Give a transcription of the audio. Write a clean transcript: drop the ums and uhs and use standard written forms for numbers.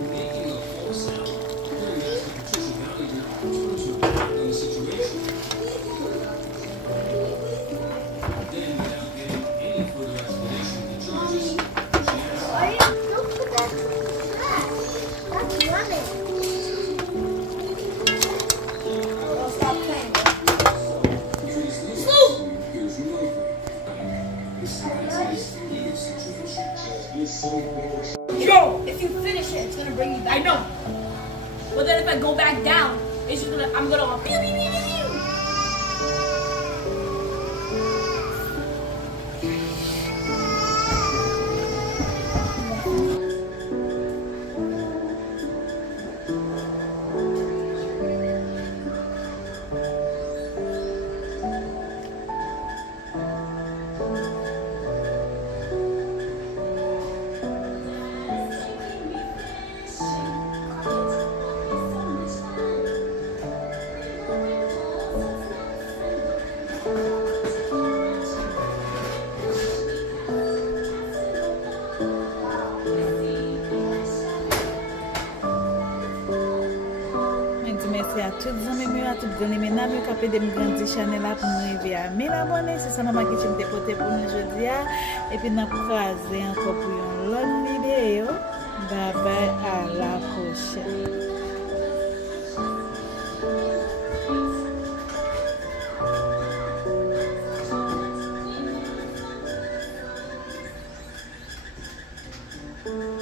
Making a false sound clearly has the potential value to act on the situation. Then, without getting any further explanation of the charges, she asked trees this appears unlikely. Besides, his legal situation. Yo, if you finish it, it's gonna bring you back. I know. But then if I go back down, it's just gonna, I'm gonna pew, pew, pew, pew, pew. Merci à toutes les amis, à toutes les mesdames qui ont fait de me grandir channel là pour nous arriver à 1000 abonnés. C'est ça ma qui me dépoté pour nous aujourd'hui. Et puis nous croiser encore pour une autre vidéo. Bye bye, à la prochaine. Thank you.